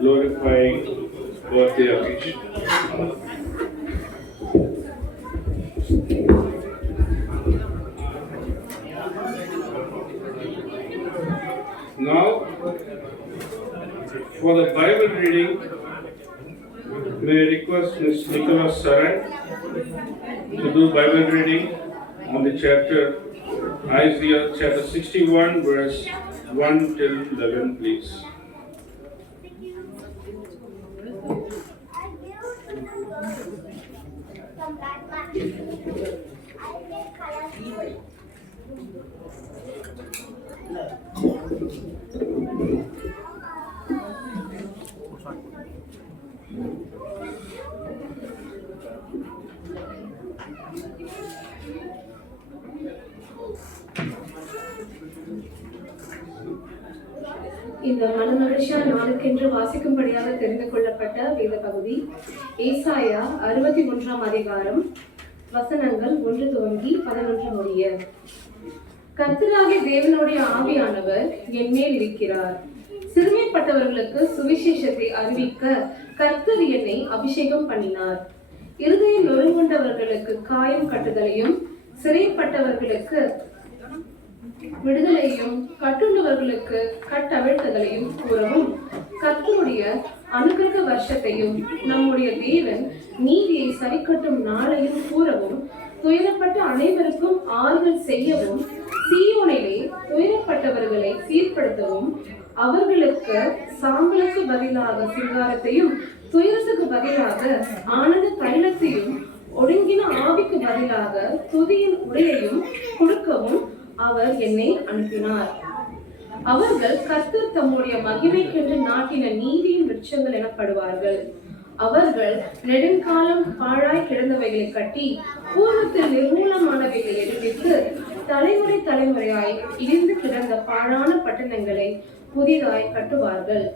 glorifying birthday occasion. Now, for the Bible reading, may I request Ms. Nicholas Saran to do Bible reading on the chapter Isaiah chapter 61 verse 1 till 11, please. இந்த மனமகிழ்ச்சியான நாளுக்கென்று வாசிக்கும்படியாக தெரிந்து கொள்ளப்பட்ட வேத பகுதி ஏசாயா 61 அதிகாரம் வசனங்கள் 1 துவங்கி 11 முடிய. கர்த்தராகிய தேவனுடைய ஆவியானவர் என் மேல் இருக்கிறார். சிறுமைப்பட்டவர்களுக்கு சுவிசேஷத்தை அறிவிக்க கர்த்தர் என்னை அபிஷேகம் பண்ணினார். இருதயம் நொறுங்குண்டவர்களுக்கு காயம் கட்டுதலையும், சிறைப்பட்டவர்களுக்கு விடுதலையும், கட்டுண்டவர்களுக்கு கட்டவிழ்த்தலையும் கூறவும், கர்த்தருடைய அனுக்கிரக வருஷத்தையும் நம்முடைய தேவன் நீதியை சரிக்கட்டும் நாளையும் கூறவும், துயரப்பட்ட அனைவருக்கும் ஆறுதல் செய்யவும், சீயோனிலே துயரப்பட்டவர்களை சீர்படுத்தவும், அவர்களுக்கு சாம்பலுக்கு பதிலாக சிங்காரத்தையும், துயரத்துக்கு பதிலாக ஆனந்த தைலத்தையும், ஒடுங்கின ஆவிக்கு பதிலாக துதியின் உடையையும் கொடுக்கவும் அவர் என்னை அனுப்பினார். அவர்கள் கர்த்தர் தம்முடைய மகிமைக்கென்று நாட்டின நீதியின் விருட்சங்கள் எனப்படுவார்கள். அவர்கள் நெடுங்காலம் பாழாய் கிடந்தவைகளை கட்டி, பூர்வத்தில் நிர்மூலமானவைகளை எடுத்து, தலைமுறை தலைமுறையாய் இடிந்து கிடந்த பாழான பட்டணங்களை புதிதாய் கட்டுவார்கள்.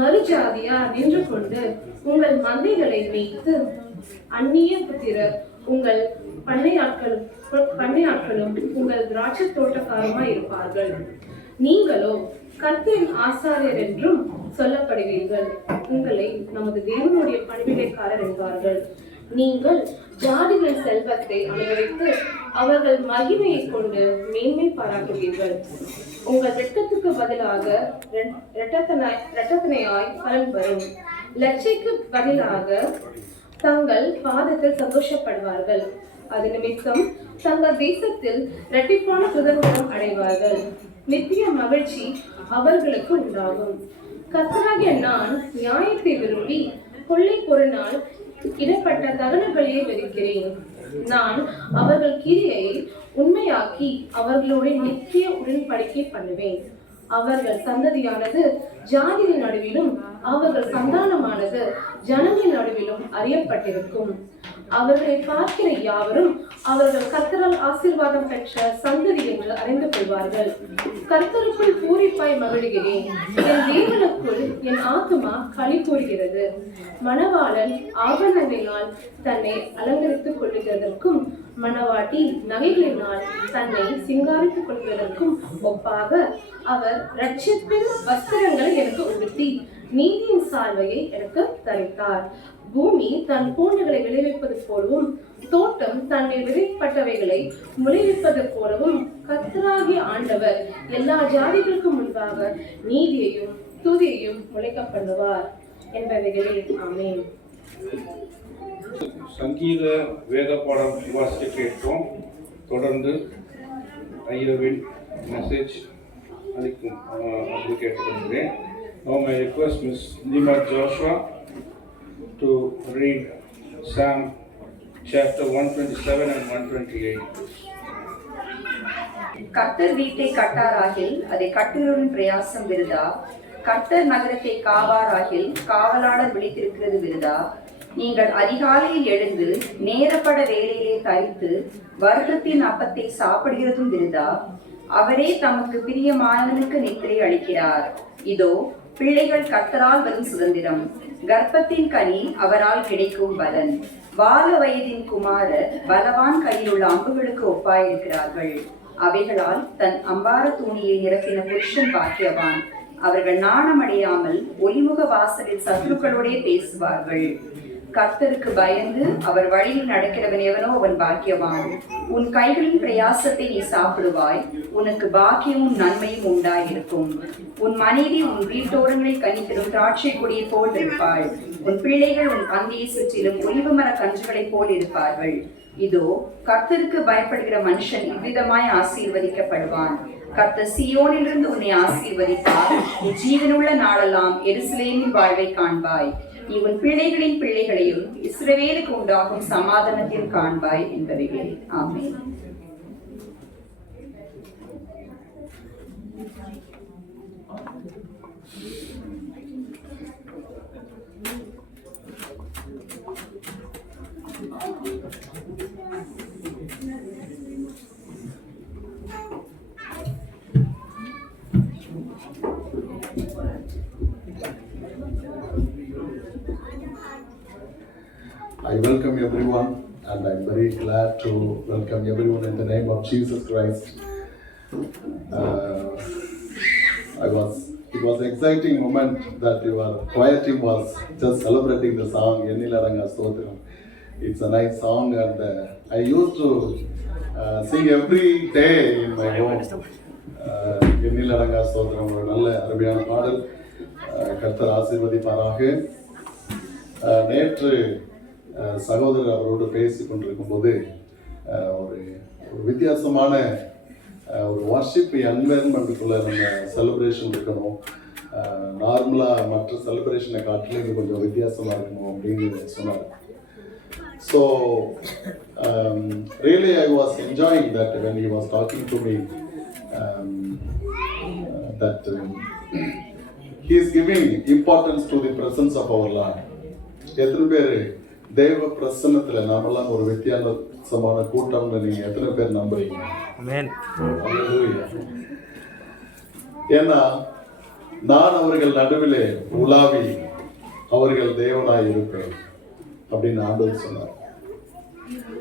மறுஜாதியார் நின்று கொண்டு உங்கள் மந்தைகளை மேய்த்து, அந்நிய புத்திரர் உங்கள் பண்ணையாட்களும் உங்கள் திராட்சை தோட்டக்காரமாய் இருப்பார்கள். நீங்களோ கர்த்தரின் ஆசாரியர் என்றும் சொல்லப்படுவீர்கள். உங்களை நமது தேவனுடைய பணிவிடைக்காரர் என்பார்கள். நீங்கள் ஜாதிகளின் செல்வத்தை அனுபவித்து அவர்கள் மகிமையை கொண்டு மேன்மை பாராட்டுவீர்கள். உங்கள் இரத்தத்துக்கு பதிலாக இரட்டத்தனையாய் பலன் வரும். லட்சைக்கு பதிலாக தங்கள் பாதத்தில் சந்தோஷப்படுவார்கள். அது நிமித்தம் தங்கள் தேசத்தில் இரட்டிப்பான சுதந்திரம் அடைவார்கள். நித்திய மகிழ்ச்சி அவர்களுக்கு உண்டாகும். கர்த்தராகிய நான் நியாயத்தை விரும்பி கொள்ளை பொருளால் இடப்பட்ட தகன பலியை வெறுக்கிறேன். நான் அவர்கள் கிரியையை உண்மையாக்கி அவர்களோட நித்திய உடன்படிக்கை பண்ணுவேன். அவர்கள் சந்ததியானது ஜாதியின் நடுவிலும் அவர்கள் சந்தானமானது ஜனங்களின் நடுவிலும் அறியப்பட்டிருக்கும். அவர்களை பார்க்கிற யாவரும் அவர்கள் கர்த்தரால் ஆசீர்வாதம் பெற்ற சந்ததி என்று அறிந்து கொள்வார்கள். கர்த்தருக்குள் பூரிப்பாய் மகிழ்கிறேன். என் தேவனுக்குள் என் ஆத்துமா களி கூறுகிறது. மணவாளன் ஆபரணங்களினால் தன்னை அலங்கரித்துக் கொள்ளுகிறதற்கும், மணவாட்டி நகைகளினால் தன்னை சிங்காரித்துக் கொள்வதற்கும் ஒப்பாக அவர் இரட்சிப்பின் வஸ்திரங்களை எனக்கு உடுத்தி நீதியின் சால்வையை எனக்கு தரித்தார். பூமி தன் பூண்டுகளை விளைவிப்பது போலவும், தோட்டம் தன்னில் விதைப்பட்டவைகளை முளைவிப்பது போலவும், கர்த்தராகிய ஆண்டவர் எல்லா ஜாதிகளுக்கும் முன்பாக நீதியையும் துதியையும் முளைக்க பண்ணுவார் என்பவைகளே. ஆமென். சங்கீத வேத பாடம் வாசிக்க கேட்டோம். தொடர்ந்து ஐயாவின் மெசேஜ் அளிக்கும் அப்படி கேட்டுக்கொள்கிறேன். Now I request Ms. Nima Joshua to read Psalm chapter 127 and 128. கர்த்தர் வீட்டை கட்டாராகில் அதை கட்டுகிறவரின் பிரயாசம் விருதா. கர்த்தர் நகரத்தை காவாராகில் காவலாளர் விழித்திருக்கிறது விருதா. நீங்கள் அதிகாலையில் எழுந்து நேரப்பட வேலையிலே தரித்து வருடத்தின் அப்பத்தை சாப்பிடுகிறதும் விருதா. அவரே தமக்கு பிரியமானவனுக்கு நித்திரை அளிக்கிறார். இதோ பிள்ளைகள் கர்த்தரால் வரும் சுதந்திரம், கர்ப்பத்தின் கனி அவரால் கிடைக்கும் பலன். வால வயதின் குமாரர் பலவான் கையில் உள்ள அம்புகளுக்கு ஒப்பாயிருக்கிறார்கள். அவைகளால் தன் அம்பார தூணியை நிரப்பின புருஷன் பாக்கியவான். அவர்கள் நாணமடையாமல் ஒலிமுக வாசலில் சத்துருக்களோடே பேசுவார்கள். கர்த்தருக்கு பயந்து அவர் வழியில் நடக்கிறவன் எவனோ அவன் பாக்கியவான். உன் கைகளின் பிரயாசத்தை நீ சாப்பிடுவாய், உனக்கு பாக்கியமும் நன்மையும் உண்டாயிருக்கும். உன் மனைவி உன் வீட்டோரங்களை கனித்திடும் திராட்சை கொடியை போல் இருப்பாள். உன் பிள்ளைகள் உன் பந்தியை சுற்றிலும் ஒலிவு மர கன்றுகளைப் போல் இருப்பார்கள். இதோ கர்த்தருக்கு பயப்படுகிற மனுஷன் இவ்விதமாய் ஆசீர்வதிக்கப்படுவான். கர்த்தர் சீயோனிலிருந்து உன்னை ஆசீர்வதிப்பார். நீ ஜீவனுள்ள நாளெல்லாம் எருசலேமின் வாழ்வை காண்பாய். நீ உன் பிள்ளைகளின் பிள்ளைகளையும் இஸ்ரவேலுக்கு உண்டாகும் சமாதானத்தில் காண்பாய் என்பவைகளே. ஆமென். I welcome everyone, and I'm very glad to welcome everyone in the name of Jesus Christ. It was an exciting moment that your choir team was just celebrating the song Yenniladanga Stotram. It's a nice song, and I used to sing every day in my home. Yenniladanga Stotram ஒரு நல்ல அருமையான பாடல். கர்த்தர் ஆசீர்வதிப்பாராக. நேற்று சகோதரர் அவரோடு பேசி கொண்டிருக்கும் போது ஒரு வித்தியாசமான ஒரு வர்ஷிப் என்வைரன்மெண்ட்டுக்குள்ள நம்ம செலிப்ரேஷன் இருக்கணும், நார்மலாக மற்ற செலிப்ரேஷனை காட்டிலும் இது கொஞ்சம் வித்தியாசமாக இருக்கணும் அப்படின்னு சொன்னார். So really I was enjoying that when he was talking to me that he is giving importance to the presence of our Lord. எத்தனை பேர் தேவ பிரசன்னத்துல நாமெல்லாம் ஒரு வித்தியாசமான கூட்டம்னு நீங்க எத்தனை பேர் நம்புறீங்க? ஏன்னா நான் அவர்கள் நடுவிலே உலாவி அவர்கள் தேவனாய் இருப்பேன் அப்படின்னு ஆண்டவர் சொன்னார்.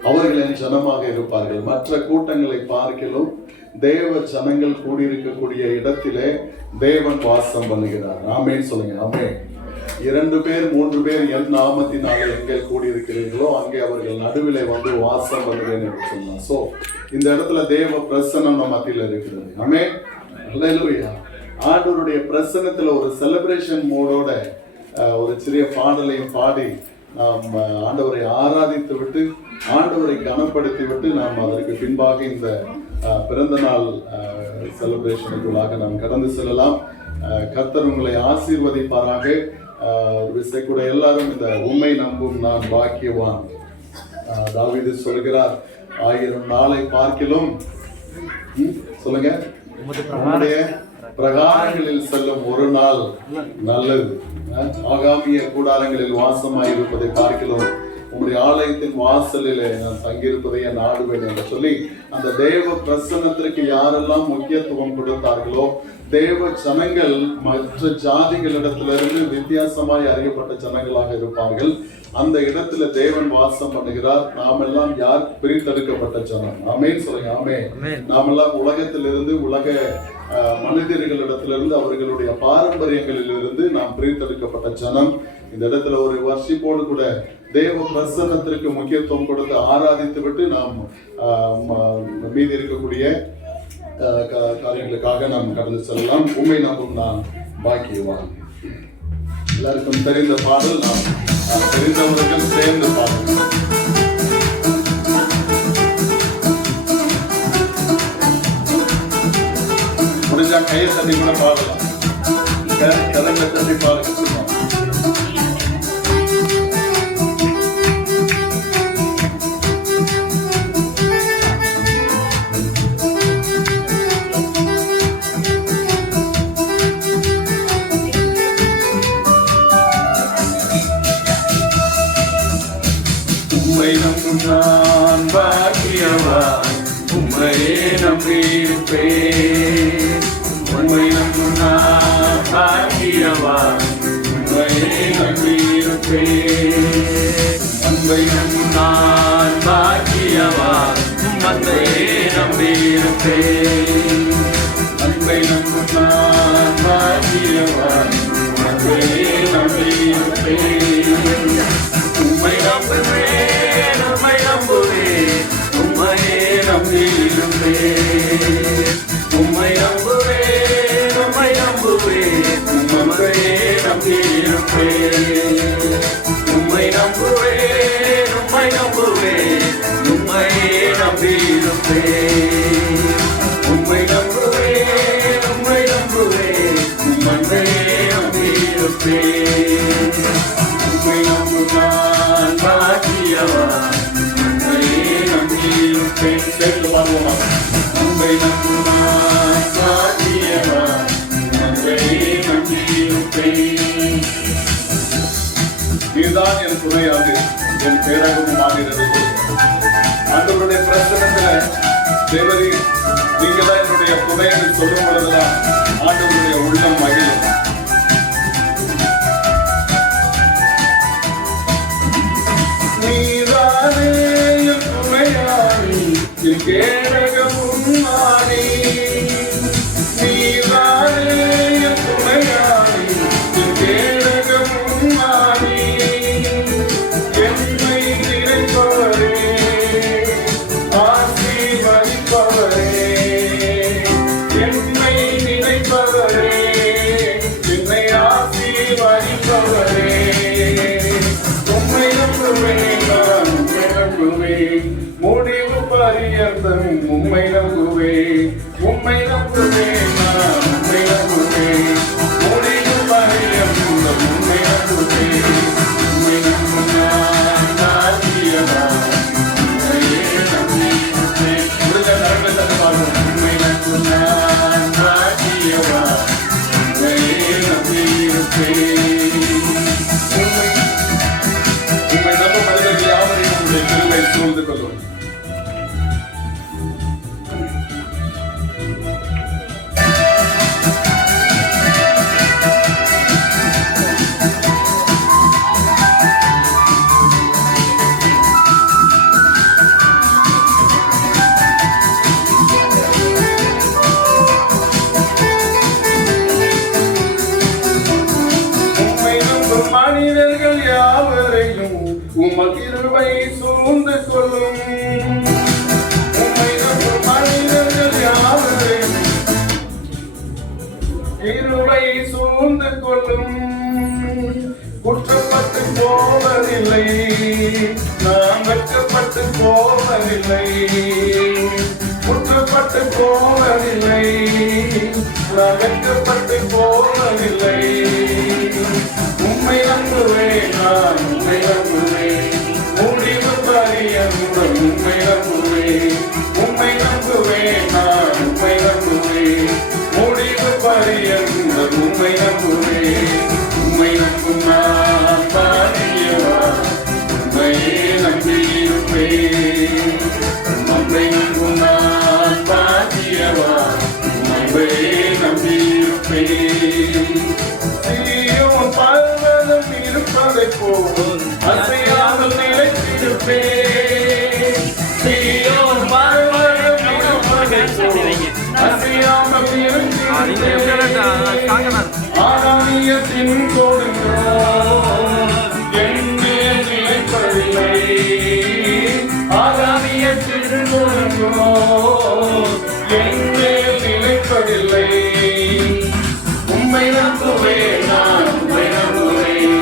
அவர்கள் என் ஜனமாக இருப்பார்கள். மற்ற கூட்டங்களை பார்க்கிலும் தேவ ஜனங்கள் கூடியிருக்கக்கூடிய இடத்திலே தேவன் வாசம் பண்ணுகிறார். ஆமென் சொல்லுங்க. ஆமென். 2 பேர் 3 பேர் என் நாமத்தினாலே எங்கே கூடியிருக்கிறீர்களோ அங்கே அவர்கள் நடுவிலே வந்து வாசம் பண்ணுவேன் என்று சொன்னார். ஸோ இந்த இடத்துல தேவ பிரசன்னம் நம்ம மத்தியில் இருக்கிறது. ஆமென். அல்லேலூயா. ஆண்டவருடைய பிரசன்னத்துல ஒரு செலிப்ரேஷன் மோடோட ஒரு சிறிய பாடலையும் பாடி நாம் ஆண்டவரை ஆராதித்து விட்டு ஆண்டவரை கனப்படுத்தி விட்டு நாம் அதற்கு பின்பாக இந்த பிறந்த நாள் செலிப்ரேஷனுக்குள்ளாக நாம் கடந்து செல்லலாம். கர்த்தர் உங்களை ஆசீர்வதிப்பாராக. விசை கூட எல்லாரும் இந்த உண்மை நம்பும் நான் பாக்கியவான். தாவீது சொல்கிறார், 1000 நாளை பார்க்கிலும் சொல்லுங்க உம்முடைய பிரகாரங்களில் செல்லும் ஒரு நாள் நல்லது. ஆகாமிய கூடாரங்களில் வாசமாய் இருப்பதை பார்க்கிலும் உங்களுடைய ஆலயத்தின் வாசலிலே நான் தங்கியிருப்பதை நாடுவேன் என்று சொல்லி அந்த தேவ பிரசன்னத்திற்கு யாரெல்லாம் முக்கியத்துவம் கொடுத்தார்களோ தேவ ஜனங்கள் மற்ற ஜாதிகளிடத்திலிருந்து வித்தியாசமாய் அறியப்பட்ட ஜனங்களாக இருப்பார்கள். அந்த இடத்துல தேவன் வாசம் பண்ணுகிறார். நாம் எல்லாம் யார்? பிரித்தெடுக்கப்பட்ட ஜனம். ஆமென் சொல்லுங்க. ஆமென். நாம் எல்லாம் உலகத்திலிருந்து உலக மனிதர்களிடத்திலிருந்து அவர்களுடைய பாரம்பரியங்களிலிருந்து நாம் பிரித்தெடுக்கப்பட்ட ஜனம். இந்த இடத்துல ஒரு வர்ஷிப்போடு கூட தேவ பிரசன்னத்திற்கு முக்கியத்துவம் கொடுத்து ஆராதித்து விட்டு நாம் மீதி இருக்கக்கூடிய காரியங்களுக்காக நாம் கடந்து செல்லலாம். உண்மை நம்பும் நான் பாக்கியவான். எல்லாருக்கும் தெரிந்த பாடல், நாம் தெரிந்தவர்கள் சேர்ந்து பாடல். முடிஞ்சா கையை தட்டி கூட பாடலாம். கதங்களை தட்டி பாடுங்க. நான் பாக்கியவான், உம்மையே நம்பியிருப்பேன். உம்மை நம்பும் நான் பாக்கியவான், உம்மையே நம்பியிருப்பேன். அன்பை நம்பும் நான் பாக்கியவான், உம்மையே நம்பியிருப்பேன். அன்பை நம்பும் நான் பாக்கியவான், உம்மையே நம்பியிருப்பேன். உம்மை நம்புவேன், உம்மை நம்புவேன், உம்மையே நம்பியிருப்பேன். உம்மை நம்புவேன், உம்மை நம்புவேன், உம்மையே நம்பியிருப்பேன். உம்மை நம்புவேன், உம்மை நம்புவேன், உம்மையே நம்பியிருப்பேன். உம்மை நம்புவேன், உம்மை நம்புவேன், உம்மையே நம்பியிருப்பேன். உம்மை நம்பும் நான் பாக்கியவான், உம்மையே நம்பியிருப்பேன். சேர்ந்து பாடுவோமா? உம்மை நம்பும் நான் பாக்கியவான், உம்மையே நம்பியிருப்பேன். நீர்தான் என் துணையாக என் பேரகமாக இருந்தது. ஆண்டவருடைய பிரசனத்துல தேவரி நீங்க தான் என்னுடைய துணை என்று சொல்லும் பொழுதுதான் ஆண்டவருடைய உள்ளம் மகிழும். நீதானே என் துணையானி, என் கேடகமும் நானே. நீதானே என் துணையானி, என் கேடகமும் நானே. என்னை நினைப்பவரே, ஆசீர்வதிப்பவரே, என்னை நினைப்பவரே, என்னை ஆசீர்வதிப்பவரே. உம்மை நம்புவேன், நான் உம்மை நம்புவேன், முடிவு பரியந்தம் உம்மை நம்புவேன். உம்மை நம்புவேன், நான் உம்மை நம்புவேன், முடிவு பரியந்தம் உம்மை நம்புவேன். உம்மை நம்பும் நான் பாக்கியவான், உம்மையே நம்பியிருப்பேன். முடிஞ்ச கரங்களை தட்டி பாடுவோம். உம்மை நம்பும் நான் பாக்கியவான், உம்மையே நம்பியிருப்பேன். உம்மை நம்பும் மனிதர்கள் யாவரையும் உம்முடைய கிருபை சூழ்ந்து கொள்ளும். உம்மை நம்பும் மனிதர்கள் யாவரையும் உமது கிருபை சூழ்ந்து கொள்ளும். உம்மை நம்பும் மனிதர்கள் யாவரையும் கிருபை சூழ்ந்து கொள்ளும். குற்றப்பட்டு போவதில்லை, நாம் வெட்கப்பட்டு போவதில்லை. குற்றப்பட்டு போவதில்லை, நாம் வெட்கப்பட்டு போவதில்லை. உம்மை நம்புவேன், நான் உம்மை நம்புவேன், முடிவு பரியந்தம் உம்மை நம்புவேன். உம்மை நம்புவேன், நான் உம்மை நம்புவேன், முடிவு பரியந்தம் உம்மை நம்புவேன். உம்மை நம்பும் நான் பாக்கியவான், உம்மையே நம்பியிருப்பேன். உம்மை நம்பும் நான் பாக்கியவான், உம்மையே நம்பியிருப்பேன். சீயோன் பர்வதம் இருப்பதைப் போல் அசையாமல் நிலைத்திருப்பேன். சீயோன் பர்வதம் இருப்பதைப் போல் அசையாமல் நிலைத்திருப்பேன். ஆகாயத்தின் கொடுங்கோல் என்னில் நிலைப்பதில்லை. ஆகாயத்தின் கொடுங்கோல் என்னில் நிலைப்பதில்லை. உம்மை நம்புவேன், நான் உம்மை நம்புவேன்,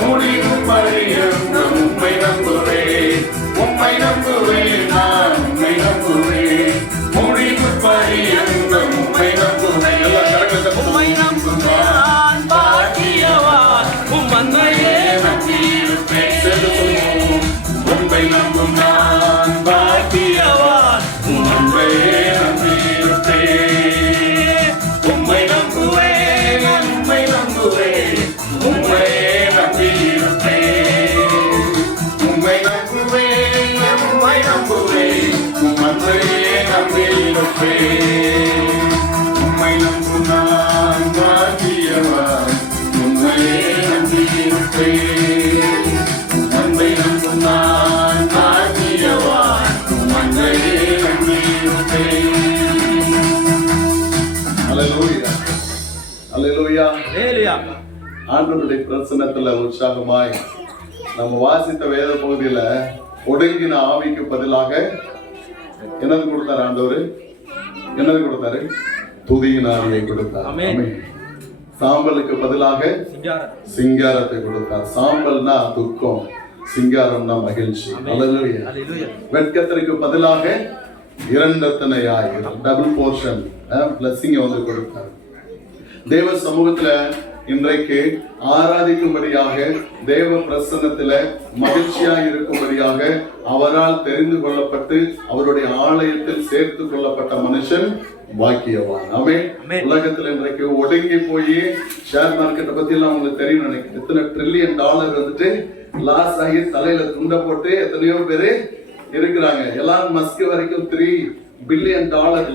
முடிவு பரியந்தம் உம்மை நம்புவேன். உம்மை நம்புவேன், நான் உம்மை நம்புவேன், முடிவு பரியந்தம் உம்மை நம்புவேன். உம்மை நம்பும் நான் பாக்கியவான், உம்மையே நம்பியிருப்பேன். உம்மை நம்பும் நான் பாக்கியவான், உம்மையே நம்பியிருப்பேன். உம்மை நம்புவேன், உம்மை நம்புவேன், உம்மையே நம்பியிருப்பேன். உம்மை நம்புவேன், உம்மை நம்புவேன், உம்மையே நம்பியிருப்பேன். உம்மை நம்பும் நான் பாக்கியவான், உம்மையே நம்பியிருப்பேன். உம்மை நம்பும் நான் பாக்கியவான், உம்மையே நம்பியிருப்பேன். அல்லேலூயா, அல்லேலூயா. அல்லேலூயா. ஆண்டவருடைய பிரசன்னத்துல உற்சாகமாய் நம்ம வாசித்த வேத பகுதியில ஒடுங்கின ஆவிக்கு பதிலாக என்னது கொடுத்தாரு ஆண்டவர்? என்னது கொடுத்தாரு? துதியின் ஆவியை கொடுத்தார். ஆமென். சாம்பலுக்கு பதிலாக சிங்காரத்தை கொடுத்தார். சாம்பல்னா துக்கம், சிங்காரம்னா மகிழ்ச்சி. அல்லேலூயா. அல்லேலூயா. வெட்கத்திற்கு பதிலாக இரண்டத்தனையாயிரம் டபுள் போர்ஷன் பிளஸிங் வந்து கொடுத்தார். தேவ சமூகத்துல இன்றைக்கு ஆராதிக்கும்படியாக, தேவ பிரசன்னத்துல மகிழ்ச்சியாக இருக்கும்படியாக அவரால் தெரிந்து கொள்ளப்பட்டு அவருடைய ஆலயத்தில் சேர்த்து கொள்ளப்பட்ட மனுஷன் பாக்கியவான். ஆமென். உலகத்துல இன்றைக்கு ஒடுங்கி போய் ஷேர் மார்க்கெட்டை பத்தி எல்லாம் உங்களுக்கு தெரியும் நினைக்கிறேன். எத்தனை $1 trillion வந்துட்டு லாஸ் ஆகி தலையில துண்டை போட்டு எத்தனையோ பேரு இருக்கிறாங்க. எலான் மஸ்க் வரைக்கும் $3 billion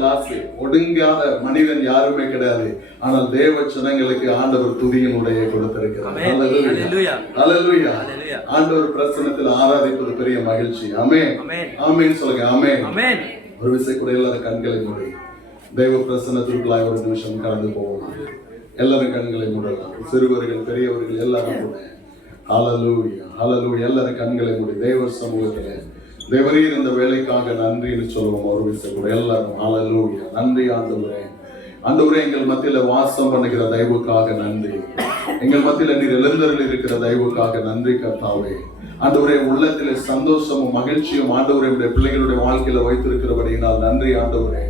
லாஸ். ஒடுங்காத மனிதன் யாருமே கிடையாது. ஆனால் தேவ ஜனங்களுக்கு ஆண்டவர் துதியினுடைய கொடுத்திருக்கிறார். அல்லேலூயா. அல்லேலூயா. ஆண்டவர் பிரசன்னத்தில் ஆராதிப்பது பெரிய மகிழ்ச்சி. ஆமென். ஆமென் சொல்லுங்க. ஆமென். ஆமென். ஒரு விஷயம் கூட எல்லாரும் கண்களை மூடி தேவ பிரசன்னத்திற்குள்ளாய் ஒரு நிமிஷம் கடந்து போவோம். எல்லாரும் கண்களை மூடலாம். சிறுவர்கள், பெரியவர்கள் எல்லாரும் கூட அல்லேலூயா. அல்லேலூயா. எல்லாரும் கண்களை மூடி தேவ சமூகத்திலே தேவரீர் இந்த வேலைக்காக நன்றின்னு சொல்லுவோம். ஒரு விஷயம் கூட எல்லாரும் அல்லேலூயா. நன்றி ஆண்டவரே. ஆண்டவரே, எங்கள் மத்தியில வாசம் பண்ணுகிற தயவுக்காக நன்றி. எங்கள் மத்தியில நீர் எழுந்தருள் இருக்கிற தயவுக்காக நன்றி கர்த்தாவே. ஆண்டவரே, உள்ளத்திலே சந்தோஷமும் மகிழ்ச்சியும் ஆண்டவரே பிள்ளைகளுடைய வாழ்க்கையில வைத்திருக்கிறபடியினால் நன்றி ஆண்டவரே.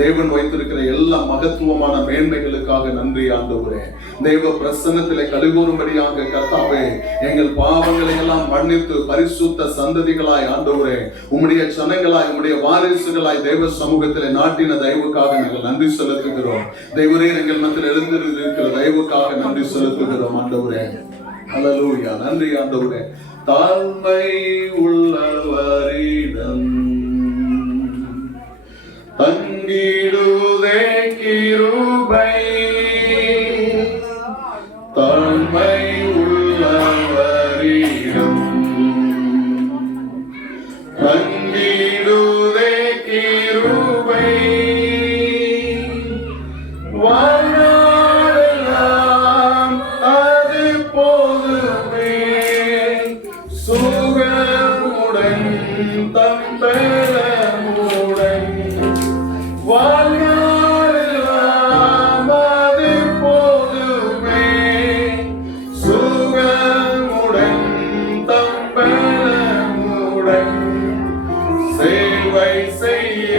தேவன் வைத்திருக்கிற எல்லா மகத்துவமான மேன்மைகளுக்காக நன்றி ஆண்டவரே. தேவ பிரசன்னத்திலே கழுகூறும்படியாக கர்த்தாவே எங்கள் பாவங்களை எல்லாம் மன்னித்து பரிசுத்த சந்ததிகளாய் ஆண்டவரே உம்முடைய ஜனங்களாய் உம்முடைய வாரிசுகளாய் தேவ சமூகத்திலே நாட்டின தயவுக்காக நாங்கள் நன்றி செலுத்துகிறோம். தேவரே, எங்கள் மத்தியில் எழுந்திருக்கிற தயவுக்காக நன்றி செலுத்துகிறோம் ஆண்டவரே. அல்லேலூயா. நன்றி ஆண்டவரே. தாழ்மை உள்ளவரிடம் தங்கிடுதே கிருபை, தாழ்மை உள்ளவரிடம் தங்கிடுதே கிருபை, வாழ்நாளெல்லாம் அது போதுமே, சுகமுடன் தம்பலமுடன் வாழ்நாளெல்லாம் அது போதுமே, சுகமுடன் தம்பலமுடன் சேவை செய்ய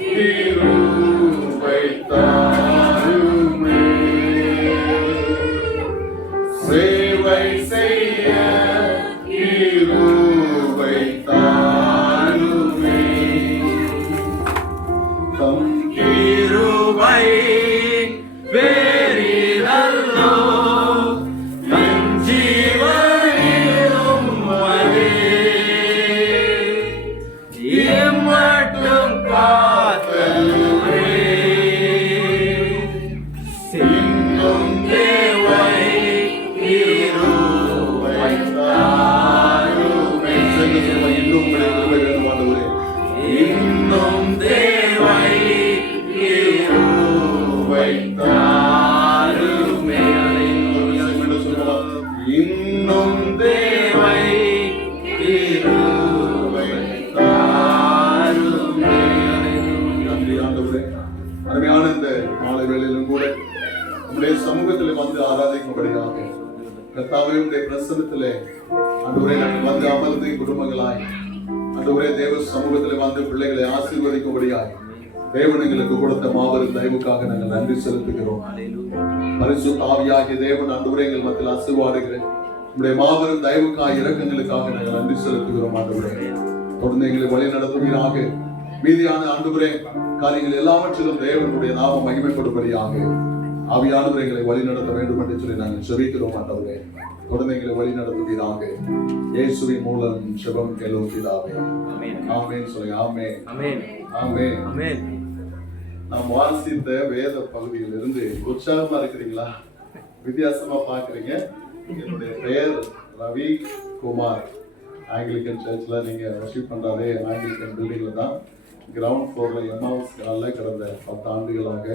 கிருபை தாருமே, சேவை செய்ய கிருபை தாருமே. தம் கிருபை பெரிதல்லோ, தம் ஜீவனிலும் அதே, இம்மட்டும் காத்தல்லே, இன்னும் தேவை கிருபை தாருமே, இன்னும் தேவை கிருபை தாருமே, இன்னும் தேவை கிருபை தாருமே. நன்றி ஆண்டவரே. அருமையான இந்த மாலை வேளையிலும் கூட உங்களுடைய சமூகத்தில் வந்து ஆராதிக்கும்படியாக கர்த்தாவே உடைய பிரசன்னத்திலே ஆண்டவரே நாங்கள் வந்து அமர்ந்து குடும்பங்களாய் ஆண்டவரே தேவ சமூகத்தில் வந்து பிள்ளைகளை ஆசீர்வதிக்கும்படியாய் தேவன் எங்களுக்கு கொடுத்த மாபெரும் தயவுக்காக நாங்கள் நன்றி செலுத்துகிறோம். பரிசுத்த ஆவியாகிய தேவன் ஆண்டவரே எங்கள் மத்தியில் ஆசீர்வாதுகிறேன். உங்களுடைய மாபெரும் தயவுக்காக இரக்கங்களுக்காக நாங்கள் நன்றி செலுத்துகிறோம் ஆண்டவரே. தொடர்ந்து எங்களை வழி நடத்துவீராக. மீதியான ஆண்டவரே காரியங்கள் எல்லாவற்றிலும் தேவனுடைய நாமம் மகிமைப்படும்படியாக ஆவியானவர் எங்களை வழி நடத்த வேண்டும் என்று சொல்லி நாங்கள் ஜெபிக்கிறோம் ஆண்டவரே. தொடர்ந்து எங்களை வழி நடத்துவீராக. இயேசுவின் மூலம் ஜெபம் கேளும் பிதாவே. ஆமென் சொல்லுங்க. ஆமென். ஆமென். ஆமென். ஆமென். நாம் வாசித்த வேத பகுதியிலிருந்து உற்சாகமா இருக்கிறீங்களா? வித்தியாசமா பாக்குறீங்க. என்னுடைய பெயர் ரவி குமார். ஆங்கிலிக்கன் சர்ச்ல நீங்க வர்ஷிப் பண்றாதே ஆங்கிலிக்கன் பில்டிங்ல தான் கிரவுண்ட் ஃப்ளோர்ல எம்மாவுஸ் கடந்த 10 ஆண்டுகளாக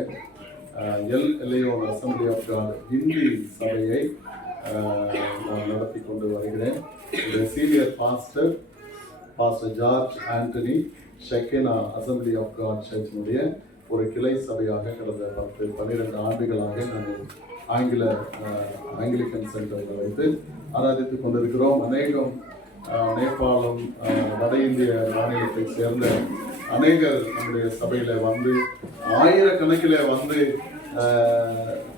El Elyon assembly of God Hindi சபையை நான் நடத்தி கொண்டு வருகிறேன். Senior pastor George Antony Shekinah assembly of God சர்ச்சினுடைய ஒரு கிளை சபையாக கடந்த 10-12 ஆண்டுகளாக நாங்கள் ஆங்கிலிக்கன் சென்டரில் வைத்து ஆராதித்துக் கொண்டிருக்கிறோம். அநேகம் நேபாளம், வட இந்திய மாநிலத்தை சேர்ந்த அநேகர் நம்முடைய சபையில வந்து ஆயிரக்கணக்கில் வந்து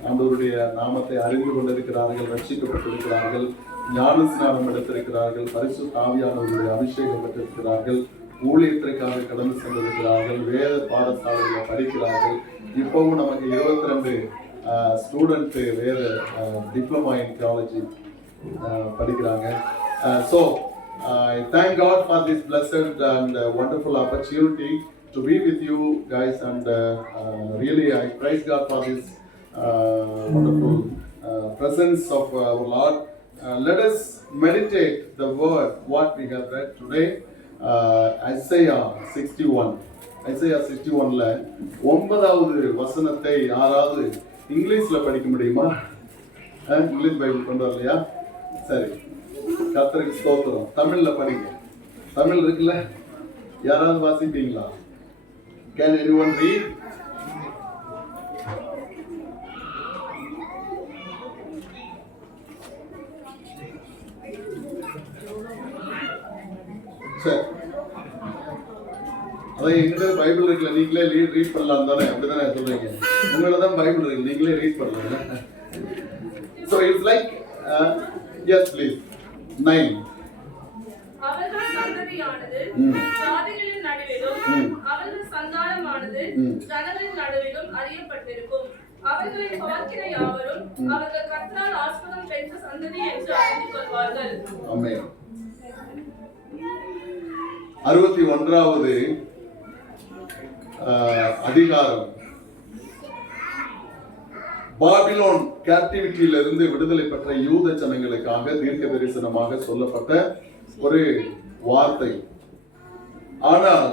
ஆண்டவருடைய நாமத்தை அறிந்து கொண்டிருக்கிறார்கள், ரட்சிக்கப்பட்டிருக்கிறார்கள், ஞான ஸ்நானம் எடுத்திருக்கிறார்கள், பரிசுத்த ஆவியானவருடைய அபிஷேகம் பெற்றிருக்கிறார்கள், ஊழியத்திற்காக கடந்து சென்றிருக்கிறார்கள், வேத பாடசாலையில படிக்கிறார்கள். இப்பவும் நமக்கு 22 ஸ்டூடெண்ட் வேத டிப்ளமா இன் தியாலஜி படிக்கிறாங்க. So I thank God for this blessed and wonderful opportunity to be with you guys, and really I praise God for this wonderful presence of our Lord. Let us meditate the word what we have read today. Isaiah 61ல 9வது வசனத்தை யாராவது இங்கிலீஷ்ல படிக்க முடியுமா? English Bible கொண்டு வரலையா? சரி, கர்த்தருக்கு ஸ்தோத்திரம். தமிழ்ல படிங்க. தமிழ் இருக்குல்ல, யாராவது வாசிப்பீங்களா? Can anyone read? சரி, அதான் எங்கிட்ட பைபிள் இருக்குல்ல, நீங்களே ரீட் பண்ணலாம் தானே? அப்படிதானே சொல்றீங்க? உங்களதான் பைபிள் இருக்கு, நீங்களே ரீட் பண்ணலாம். So it's like yes please 9. அவர்கள் சந்ததியானது ஜாதிகளின் நடுவிலும் அவர்கள் சந்தானமானது ஜனங்களின் நடுவிலும் அறியப்பட்டிருக்கும். அவர்களை பார்க்கிற யாவரும் அவர்கள் கர்த்தரால் ஆசீர்வாதம் பெற்ற சந்ததி என்று அறிந்து கொள்வார்கள். ஆமென். 61வது அதிகாரம் பாபிலோன் கேப்டிவிட்டியிலிருந்து விடுதலை பெற்ற யூத ஜனங்களுக்காக தீர்க்க தரிசனமாக சொல்லப்பட்ட ஒரு வார்த்தை. ஆனால்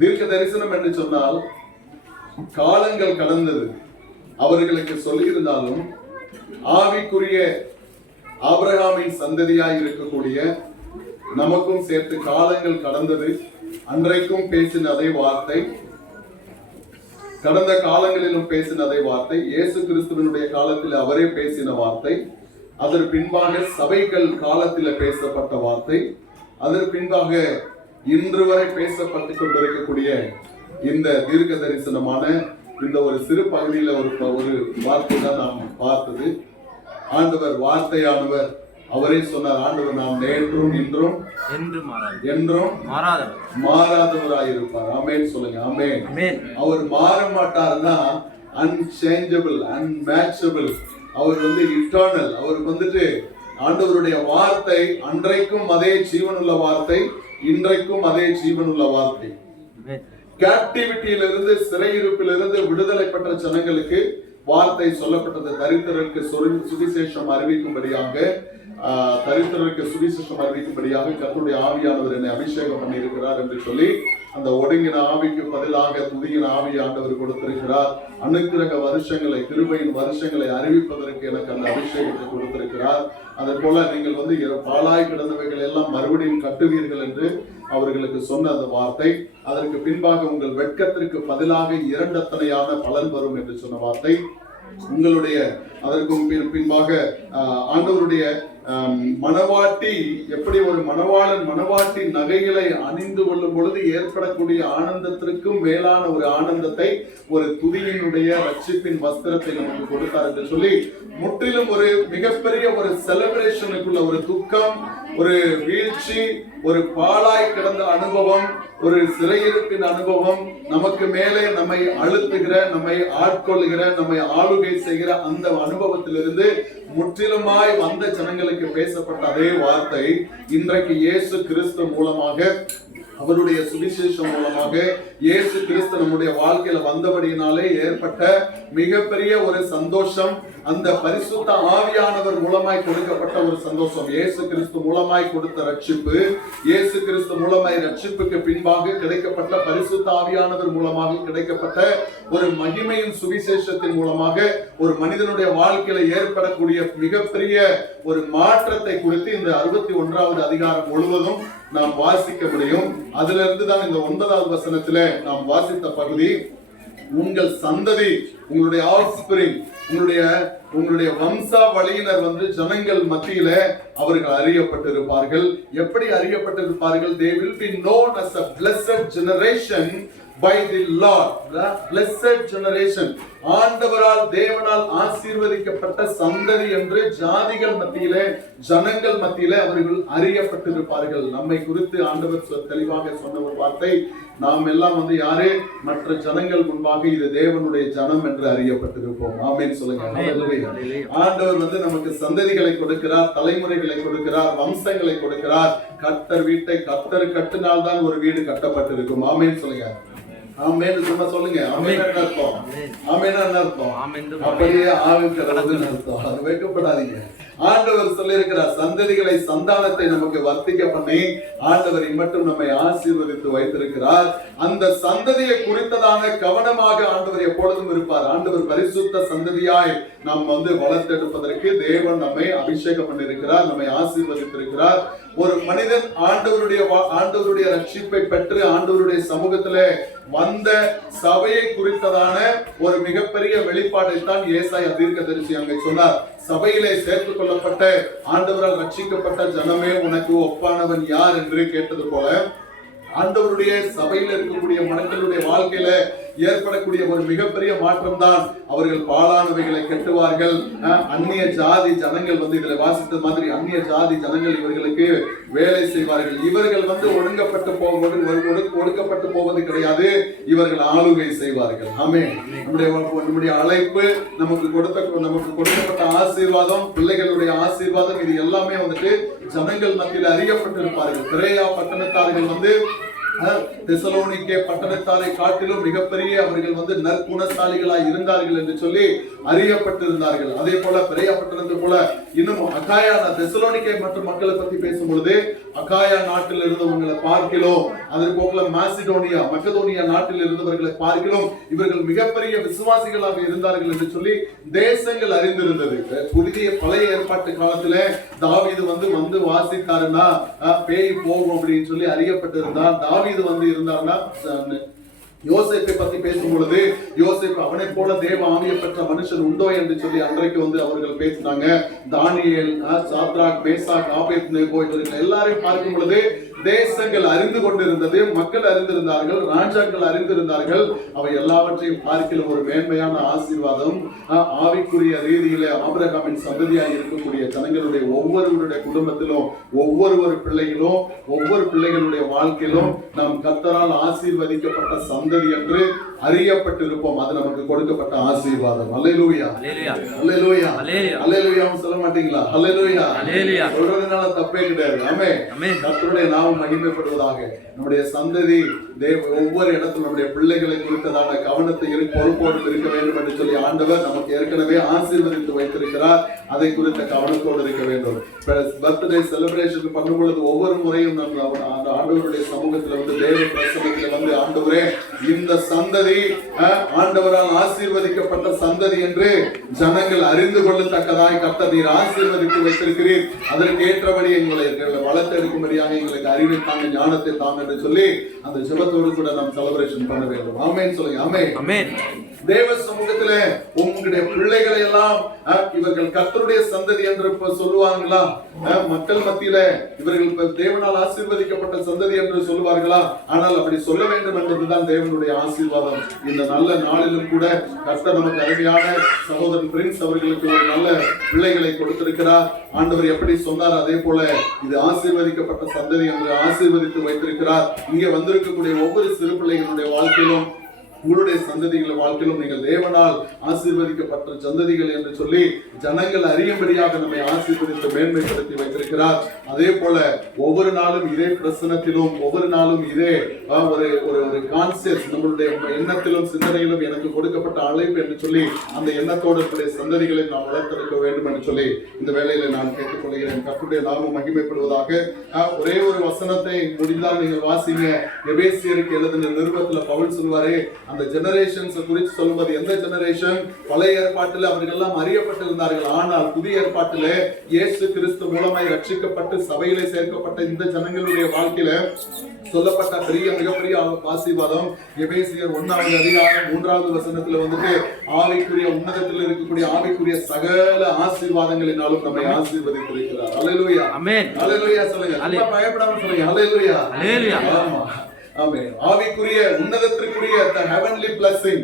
தீர்க்க தரிசனம் என்று சொன்னால் காலங்கள் கடந்தது அவர்களுக்கு சொல்லியிருந்தாலும் ஆவிக்குரிய ஆபிரகாமின் சந்ததியாய் இருக்கக்கூடிய நமக்கும் சேர்த்து காலங்கள் கடந்தது. அன்றைக்கும் பேசின அதே வார்த்தை, கடந்த காலங்களிலும் பேசின அதே வார்த்தை, இயேசு கிறிஸ்துவினுடைய காலத்தில் அவரே பேசின வார்த்தை, அதற்கு பின்பாக சபைகள் காலத்தில் பேசப்பட்ட வார்த்தை, அதற்கு பின்பாக இன்று வரை பேசப்பட்டு கொண்டிருக்கக்கூடிய இந்த தீர்க்க தரிசனமான இந்த ஒரு சிறு பகுதியில் ஒரு வார்த்தை தான் நாம் பார்த்தது. ஆண்டவர் வார்த்தையானவர் அவரே சொன்னார், ஆண்டவர் நாம் நேற்றும் இன்றும் என்றும் மாறாதவராயிருப்பார். ஆமென் சொல்லுங்க. ஆமென். அவர் மாற மாட்டார்னா அன்சேஞ்சபிள், அன்மேட்சபிள். அவர் இட்டர்னல். அவருக்கு ஆண்டவருடைய வார்த்தை அன்றைக்கும் அதே ஜீவனுள்ள வார்த்தை, இன்றைக்கும் அதே ஜீவனுள்ள வார்த்தை. கேப்டிவிட்டியிலிருந்து, சிறையிருப்பிலிருந்து விடுதலை பெற்ற ஜனங்களுக்கு வார்த்தை சொல்லப்பட்டது. தரித்திரருக்கு சுவிசேஷம் அறிவிக்கும்படியாக, கர்த்தருடைய ஆவியானவர் என்னை அபிஷேகம் பண்ணி இருக்கிறார் என்று சொல்லி அந்த ஒடுங்கின ஆவிக்கு பதிலாக துதியின் ஆவி ஆண்டவர் கொடுத்திருக்கிறார். அனுக்கிரக வருஷங்களை, கிருபையின் வருஷங்களை அறிவிப்பதற்கு எனக்கு அந்த அபிஷேகத்தை கொடுத்திருக்கிறார். அதே போல நீங்கள் பாழாய் கிடந்தவைகள் எல்லாம் மறுபடியும் கட்டுவீர்கள் என்று அவர்களுக்கு சொன்ன அந்த வார்த்தை. அதற்கு பின்பாக உங்கள் வெட்கத்திற்கு பதிலாக 2 அத்தனையான பலன் வரும் என்று சொன்ன வார்த்தை. உங்களுடைய அதற்கும் பின்பாக ஆண்டவருடைய மணவாட்டி எப்படி ஒரு மணவாட்டி நகைகளை அணிந்து கொள்ளும் பொழுது ஏற்படக்கூடிய ஆனந்தத்திற்கும் மேலான ஒரு ஆனந்தத்தை, ஒரு துதியினுடைய ரட்சிப்பின் வஸ்திரத்தை நமக்கு கொடுத்தார் என்று சொல்லி முற்றிலும் ஒரு மிகப்பெரிய ஒரு செலிப்ரேஷனுக்குள்ள ஒரு துக்கம், ஒரு வீழ்ச்சி, ஒரு பாழாய் கிடந்த அனுபவம், ஒரு சிறையிருப்பின் அனுபவம், நமக்கு மேலே நம்மை அழுத்துகிற, நம்மை ஆட்கொள்ளுகிற, நம்மை ஆளுகை செய்கிற அந்த அனுபவத்திலிருந்து முற்றிலுமாய் வந்த ஜனங்களுக்கு பேசப்பட்ட அதே வார்த்தை இன்றைக்கு இயேசு கிறிஸ்து மூலமாக அவருடைய சுவிசேஷம் மூலமாக இயேசு கிறிஸ்து நம்முடைய வாழ்க்கையில வந்தபடியினாலே ஏற்பட்ட மிகப்பெரிய ஒரு சந்தோஷம், அந்த பரிசுத்த ஆவியானவர் மூலமாய் கொடுக்கப்பட்ட ஒரு சந்தோஷம். இயேசு கிறிஸ்து மூலமாய் கொடுத்த ரட்சிப்பு, இயேசு கிறிஸ்து மூலமாய் ரட்சிப்புக்கு பின்பாக கிடைக்கப்பட்ட பரிசுத்த ஆவியானவர் மூலமாக கிடைக்கப்பட்ட ஒரு மகிமையின் சுவிசேஷத்தின் மூலமாக ஒரு மனிதனுடைய வாழ்க்கையில ஏற்படக்கூடிய மிகப்பெரிய ஒரு மாற்றத்தை குறித்து இந்த 61வது அதிகாரம் முழுவதும் நாம் வாசிக்க முடியும். அதுல இருந்து தான் இந்த 9வது வசனத்துல நாம் வாசித்த பகுதி, உங்கள் சந்ததி, உங்களுடைய ஆஃப்ஸ்பிரிங், உங்களுடைய வம்சாவளியினர் வந்து ஜனங்கள் மத்தியில அவர்கள் அறியப்பட்டிருப்பார்கள். எப்படி அறியப்பட்டிருப்பார்கள்? They will be known as a blessed generation by the Lord. The blessed generation, ஆண்டவரால் தேவனால் ஆசீர்வதிக்கப்பட்ட சந்ததி என்று ஜாதிகள் மத்தியிலே, ஜனங்கள் மத்தியிலே அவர்கள் அறியப்பட்டிருப்பார்கள். நம்மை குறித்து ஆண்டவர் தெளிவாக சொன்ன ஒரு வார்த்தை, நாம் எல்லாம் வந்து யாரு? மற்ற ஜனங்கள் முன்பாக இது தேவனுடைய ஜனம் என்று அறியப்பட்டிருப்போம். ஆமென் சொல்லுங்க. ஆண்டவர் வந்து நமக்கு சந்ததிகளை கொடுக்கிறார், தலைமுறைகளை கொடுக்கிறார், வம்சங்களை கொடுக்கிறார். கர்த்தர் வீட்டை கர்த்தர் கட்டினால் தான் ஒரு வீடு கட்டப்பட்டிருக்கும். ஆமென் சொல்லுங்க. ஆமென் சும்மா சொல்லுங்க. ஆமென் அர்த்தம், ஆமென் அர்த்தம் அப்படியே ஆவிக்கிறதுன்னு அர்த்தம். அது வைக்கப்படாதீங்க. ஆண்டவர் சொல்லி இருக்கிறார், சந்ததிகளை, சந்தானத்தை நமக்கு வர்த்திக்க பண்ணி ஆண்டவர் மட்டும் நம்மை ஆசீர்வதித்து வைத்திருக்கிறார். அந்த சந்ததியை குறித்ததான கவனமாக ஆண்டவர் எப்பொழுதும் இருப்பார். ஆண்டவர் பரிசுத்த சந்ததியாய் நாம் வந்து வளர்த்தெடுப்பதற்கு தேவன் நம்மை அபிஷேகம் பண்ணியிருக்கிறார், நம்மை ஆசீர்வதித்திருக்கிறார். ஒரு மனிதன் ஆண்டவருடைய ரட்சிப்பை பெற்று ஆண்டவருடைய சமூகத்திலே வந்த சபையை குறித்ததான ஒரு மிகப்பெரிய வெளிப்பாட்டை தான் ஏசாயா தீர்க்கதரிசி அங்கே சொன்னார். சபையிலே சேர்த்துக் கொள்ளப்பட்ட ஆண்டவரால் ரட்சிக்கப்பட்ட ஜனமே உனக்கு ஒப்பானவன் யார் என்று கேட்டது போல, ஆண்டவருடைய சபையில் இருக்கக்கூடிய மக்களுடைய வாழ்க்கையில ஏற்படக்கூடிய ஒரு மிகப்பெரிய மாற்றம் தான், அவர்கள் பாழானவைகளை கட்டுவார்கள். அந்நிய ஜாதி ஜனங்கள் வந்து இதுல வாசித்த மாதிரி அந்நிய ஜாதி ஜனங்கள் இவர்களுக்கு வேலை செய்வார்கள். இவர்கள் வந்து ஒடுக்கப்பட்டு போவது கிடையாது, இவர்கள் ஆளுகை செய்வார்கள். ஆமென். நம்முடைய அழைப்பு, நமக்கு கொடுக்கப்பட்ட ஆசீர்வாதம், பிள்ளைகளுடைய ஆசீர்வாதம், இது எல்லாமே வந்துட்டு ஜனங்கள் மத்தியில் அறியப்பட்டிருப்பார்கள். திரேயா பட்டணத்தார்கள் வந்து தெசலோனிக்கே பட்டணத்தாரை காட்டிலும் மிகப்பெரிய அவர்கள் வந்து நற்குணசாலிகளாய் இருந்தார்கள் என்று சொல்லி அறியப்பட்டிருந்தார்கள். அதே போல பெரிய பட்டணத்தை போல இன்னும் அகாயா, தெசலோனிக்கே மற்றும் மக்களை பத்தி பேசும் பொழுது அகாயா நாட்டில் இருந்தவங்களை பார்க்கிறோம், அதே போல மாசிடோனியா, மக்கதோனியா நாட்டில் இருந்தவர்களை பார்க்கிறோம், இவர்கள் மிகப்பெரிய விசுவாசிகளாக இருந்தார்கள் என்று சொல்லி தேசங்கள் அறிந்திருந்தது. பழைய ஏற்பாட்டு காலத்துல தாவீது வந்து வாசித்தாருன்னா பேய் போகும் அப்படின்னு சொல்லி அறியப்பட்டிருந்தார். தாவீது வந்து இருந்தாருன்னா, யோசேப்பை பத்தி பேசும் பொழுது யோசேப்பு அவனை போல தேவ ஆவியை பெற்ற மனுஷன் உண்டோ என்று சொல்லி அன்றைக்கு வந்து அவர்கள் பேசினாங்க. தானியேல், சாத்ராக், மேசாக், ஆபேத்நேகோ இவர்கள் எல்லாரையும் பார்க்கும் பொழுது தேசங்கள் அறிந்து கொண்டிருந்தது, மக்கள் அறிந்திருந்தார்கள், ராஜாக்கள் அறிந்திருந்தார்கள். அவை எல்லாவற்றையும் பார்க்கிலும் ஒரு மேன்மையான ஆசீர்வாதம், ஆவிக்குரிய ரீதியிலே ஆபிரகாமின் சந்ததியாக இருக்கக்கூடிய ஜனங்களுடைய ஒவ்வொருவருடைய குடும்பத்திலும் ஒவ்வொரு பிள்ளைகளுடைய வாழ்க்கையிலும் நாம் கர்த்தரால் ஆசீர்வதிக்கப்பட்ட சந்ததி என்று அறியப்பட்டிருப்போம். அது நமக்கு கொடுக்கப்பட்ட ஆசீர்வாதம். அல்லேலூயா, அல்லேலூயா, அல்லேலூயா சொல்ல மாட்டீங்களா? அல்லேலூயா சொல்றதுனால தப்பே கிடையாது. ஆமென். கர்த்தருடைய நாமம் மகிமைப்படுவதாக. நம்முடைய சந்ததி ஒவ்வொரு இடத்துல நம்முடைய பிள்ளைகளை குறித்ததான கவனத்தை பொறுப்போடு இருக்க வேண்டும் என்று சொல்லி ஆண்டவர் நமக்கு ஏற்கனவே ஆசீர்வதித்து வைத்திருக்கிறார். அதை குறித்த கவனத்தோடு இருக்க வேண்டும். பர்த்டே செலிப்ரேஷன் பண்ணும் பொழுது ஒவ்வொரு முறையும் நம்ம ஆண்டவருடைய சமூகத்தில் வந்து தேவ பிரசன்னத்தில் வந்து ஆண்டவரே இந்த சந்ததி ஆண்டவரால் ஆசீர்வதிக்கப்பட்ட சந்ததி என்று ஜனங்கள் அறிந்து கொள்ளத்தக்கதாய் கர்த்தர் நீர் ஆசீர்வதித்து வைத்திருக்கிறீர், அதற்கு ஏற்றபடி எங்களை வளர்த்தெடுக்கும்படியாக எங்களுக்கு அறிவை தாங்க, ஞானத்தை தாங்க என்று சொல்லி அந்த ஜெபத்தோடு கூட நாம் செலிப்ரேஷன் பண்ண வேண்டும். ஆமென் சொல்லுங்க. ஆமென். தேவ சமூகத்திலே உங்களுடைய பிள்ளைகளை எல்லாம் இவர்கள் கர்த்தருடைய சந்ததி என்று சொல்லுவாங்களா? மக்கள் மத்தியில இவர்கள் தேவனால் ஆசீர்வதிக்கப்பட்ட சந்ததி என்று சொல்லுவார்களா? ஆனால் அப்படி சொல்ல வேண்டும் என்பதுதான் தேவனுடைய ஆசீர்வாதம். இந்த நல்ல நாளிலும் கூட கர்த்தர் நமக்கு அருமையான சகோதரன் பிரின்ஸ் அவர்களுக்கு ஒரு நல்ல பிள்ளைகளை கொடுத்திருக்கிறார். ஆண்டவர் எப்படி சொன்னார் அதே போல இது ஆசீர்வதிக்கப்பட்ட சந்ததி என்று ஆசீர்வதித்து வைத்திருக்கிறார். இங்கே வந்திருக்கக்கூடிய ஒவ்வொரு சிறு பிள்ளைகளுடைய வாழ்க்கையிலும் உங்களுடைய சந்ததிகள் வாழ்க்கையிலும் நீங்கள் தேவனால் ஆசீர்வதிக்கப்பட்ட சந்ததிகள் என்று சொல்லி ஜனங்கள் அறியும்படியாக நம்மை ஆசீர்வதித்து மேன்மைப்படுத்தி வைத்திருக்கிறார். அதே போல ஒவ்வொரு நாளும் இதே பிரசனத்திலும் ஒவ்வொரு நாளும் இதே ஒரு ஒரு கான்சியஸ் நம்மளுடைய எண்ணத்திலும் சிந்தனையிலும் எனக்கு கொடுக்கப்பட்ட அழைப்பு என்று சொல்லி அந்த எண்ணத்தோடு சந்ததிகளை நாம் வளர்த்தெடுக்க வேண்டும் என்று சொல்லி இந்த வேளையில நான் கேட்டுக்கொள்கிறேன். கர்த்தருடைய நாமம் மகிமைப்படுவதாக. ஒரே ஒரு வசனத்தை முடிந்தால் நீங்கள் வாசிங்க. எபேசியருக்கு எழுதின நிருபத்துல பவுல் சொல்வாரே, அந்த ஜெனரேஷன்ஸ் குறித்து சொல்லும்போது எந்த ஜெனரேஷன்? பழைய ஏற்பாட்டில் அவர்கள் எல்லாம் அறியப்பட்டிருந்தார்கள். ஆனால் புதிய ஏற்பாட்டிலே இயேசு கிறிஸ்து மூலமாய் ரட்சிக்கப்பட்டு சபையிலே சேர்க்கப்பட்ட இந்த ஜனங்களுடைய வாழ்க்கையில சொல்லப்பட்ட மிகப்பெரிய ஆசீர்வாதம் எபேசியர் 1வது அதிகாரம் 3வது வசனத்துல வந்துட்டு ஆவிக்குரிய உன்னதத்தில் இருக்கக்கூடிய ஆவிக்குரிய சகல ஆசீர்வாதங்களினாலும் நம்மை ஆசீர்வதித்திருக்கிறார். அல்லேலூயா, ஆமென். அல்லேலூயா சொல்லுங்க. ரொம்ப பயப்படாம சொல்லுங்க. அல்லேலூயா, அல்லேலூயா. ஆமா, ஆமென். ஆவிக்குரிய உன்னதத்திற்குரிய the heavenly blessing,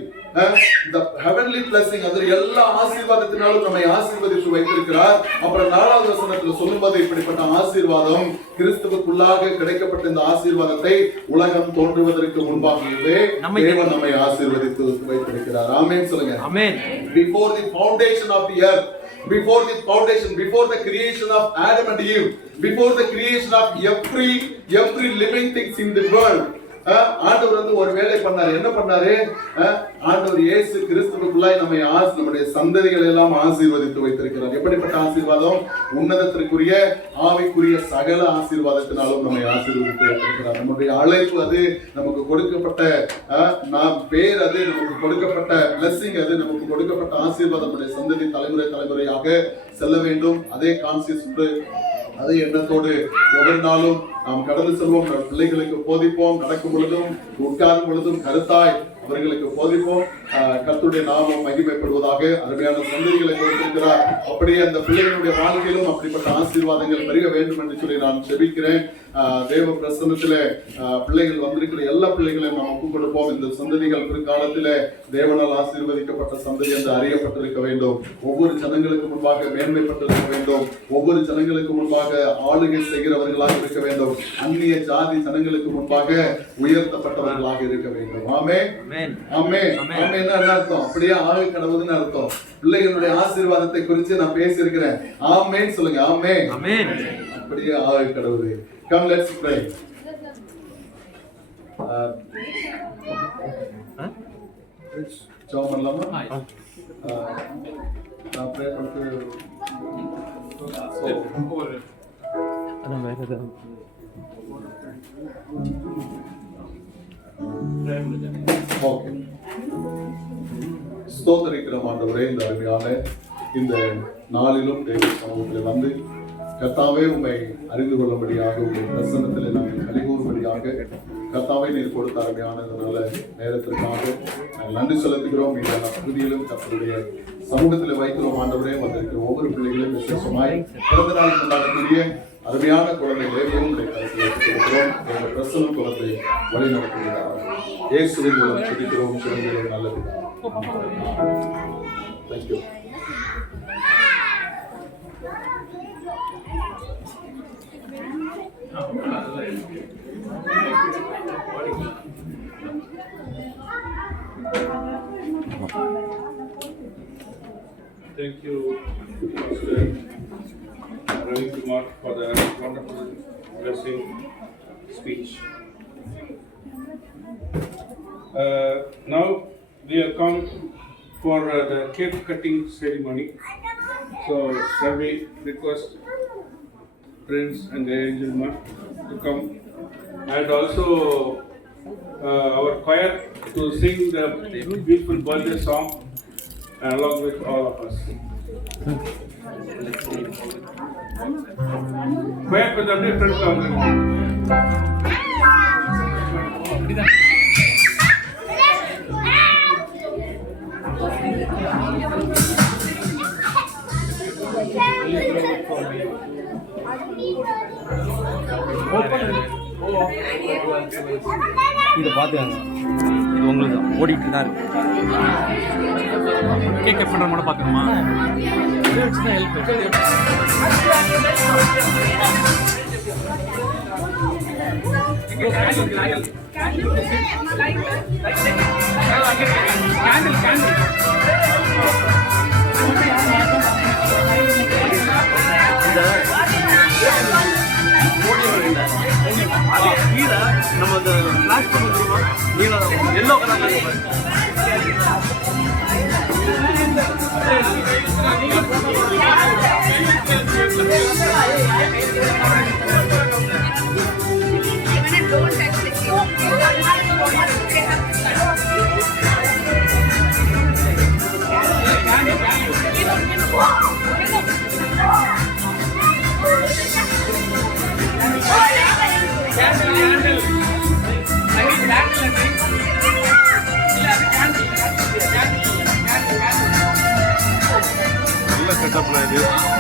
the heavenly blessing, அது எல்லா ஆசீர்வாதத்தினாலும் நம்மை ஆசீர்வதித்து வைத்திருக்கிறார். அப்புறம் 4வது வசனத்துல சொல்லும்போது இப்படிப்பட்ட ஆசீர்வாதம் கிறிஸ்துவுக்குள்ளாக கிடைக்கப்பட்ட இந்த ஆசீர்வாதத்தை உலகம் தோன்றுவதற்கு முன்பாகவே தேவன் நம்மை ஆசீர்வதித்து வைத்திருக்கிறார். ஆமென் சொல்லுங்க. ஆமென். Before the foundation of the earth, before the foundation, before the creation of Adam and Eve, before the creation of every living things in the world, ஆண்டவர் வந்து ஒரு வேலை பண்ணாரு. என்ன பண்ணாரு? ஆண்டவர் இயேசு கிறிஸ்துவுக்குள்ளாய் நம்முடைய சந்ததிகளை எல்லாம் ஆசீர்வதித்து வைத்திருக்கிறார். எப்படிப்பட்ட ஆசீர்வாதம்? உன்னதத்திற்குரிய ஆவிக்குரிய சகல ஆசீர்வாதத்தினாலும் நம்மை ஆசீர்வதித்து வைத்திருக்கிறார். நம்முடைய அழைப்பு அது, நமக்கு கொடுக்கப்பட்ட பேர் அது, நமக்கு கொடுக்கப்பட்ட blessing அது, நமக்கு கொடுக்கப்பட்ட ஆசீர்வாதம் நம்முடைய சந்ததி தலைமுறையாக செல்ல வேண்டும். அதே கான்சியஸ், அதே எண்ணத்தோடு ஒவ்வொரு நாளும் நாம் கடந்து செல்வோம். பிள்ளைகளுக்கு போதிப்போம். நடக்கும் பொழுதும் உட்காரும் பொழுதும் கருத்தாய் அவர்களுக்கு போதிப்போம். கர்த்தருடைய நாமம் மகிமைப்படுவதாக. அருமையான சந்ததிகளை கொடுத்திருக்கிறார். அப்படியே அந்த பிள்ளைகளுடைய வாழ்க்கையிலும் அப்படிப்பட்ட ஆசீர்வாதங்கள் பெருக வேண்டும் என்று சொல்லி நான் ஜெபிக்கிறேன். தேவ பிரசன்னத்திலே பிள்ளைகள் வந்திருக்கிற எல்லா பிள்ளைகளையும் நாம் ஒப்புக் கொடுப்போம். இந்த சந்ததிகள் பிற்காலத்திலே தேவனால் ஆசீர்வதிக்கப்பட்ட சந்ததி என்று அறியப்பட்டிருக்க வேண்டும். ஒவ்வொரு ஜனங்களுக்கு முன்பாக மேன்மைப்பட்டிருக்க வேண்டும். ஒவ்வொரு ஜனங்களுக்கு முன்பாக ஆளுகை செய்கிறவர்களாக இருக்க வேண்டும். அந்நிய ஜாதி ஜனங்களுக்கு முன்பாக உயர்த்தப்பட்டவர்களாக இருக்க வேண்டும். ஆமென், ஆமென், ஆமென். என்ன அர்த்தம்? அப்படியே ஆக கடவுள்னு அர்த்தம். பிள்ளைகளுடைய ஆசீர்வாதத்தை குறித்து நான் பேசியிருக்கிறேன். ஆமென் சொல்லுங்க. ஆமென், ஆமென். அப்படியே ஆக கடவுள். Come, let's pray. ஜெபம் பண்ணலாமா? நான் ப்ரே பண்ணிட்டு ஓகே. ஸ்தோத்திரிக்கிறோம் ஆண்டவரே, இந்த அருமையான இந்த நாளிலும் தேவ சமூகத்தில் வந்து கர்த்தாவே உம்மை அறிந்து கொள்ளும்படியாக, உங்களுடைய பிரசன்னத்தில் நாங்கள் கலிகூறும்படியாக கர்த்தாவே நீர் கொடுத்த அருமையான நல்ல நேரத்திற்காக நாங்கள் நன்றி செலுத்துகிறோம். இந்த பகுதியிலும் கர்த்தருடைய சமூகத்தில் வைக்கிறோம் ஆண்டவரே. வந்திருக்கிற ஒவ்வொரு பிள்ளைகளையும் விசேஷமாய் பிறந்த நாள் கொண்டாடக்கூடிய அருமையான குழந்தைகளை கொடுக்கிறோம். எங்கள் பிரசன்ன குழந்தை வழி நடத்துகிறார். இயேசுவின் மூலம் துதிக்கிறோம், சொல்கிறோம். நல்லது. Thank you. Thank you, Pastor Ravi Kumar, for the wonderful blessing speech. Now we have come for the cake cutting ceremony. So shall we request Prince and the angel man to come, and also our choir to sing the beautiful birthday song along with all of us. Choir கொஞ்சம் அப்படியே ஃப்ரெண்ட்ல வந்துருங்க. இதை பார்த்துக்காங்க, இது உங்களுக்கு தான் ஓடிட்டு தான் இருக்கு. கேக் கட் பண்ணுற மட்டும் பார்க்கணுமா? இதை வச்சு தான் ஹெல்ப். நம்ம இந்த பிளாக் பண்ணுவோம் நீங்க எல்லோ கலர்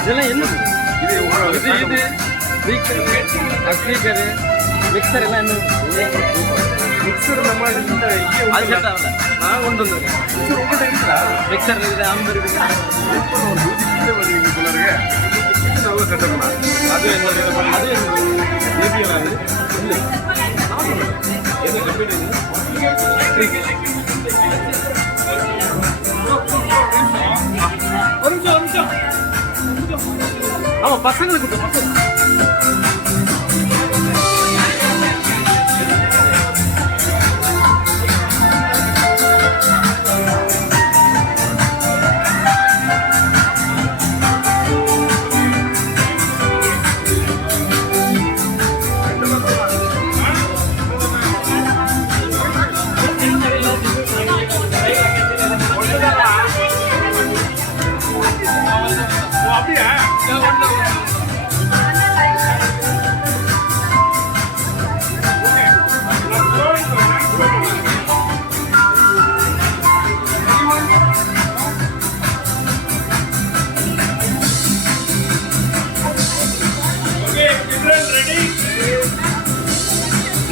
இதெல்லாம் என்ன இது ஸ்பீக்கரு மிக்சர் எல்லாம் என்ன மிக்சர் நம்ம அது செட் ஆகல நான் கொண்டு வந்திருக்கேன் மிக்சர் உங்கள்கிட்ட இருக்குதா மிக்சர் இருக்குது அம்பு இருக்குது நல்ல செட்டப்னா அது என்ன அது ஏபிஎல் அது இல்லை எது கம்பெனி ஒரு நிமிஷம் ஆமா பசங்களுக்கு பசங்க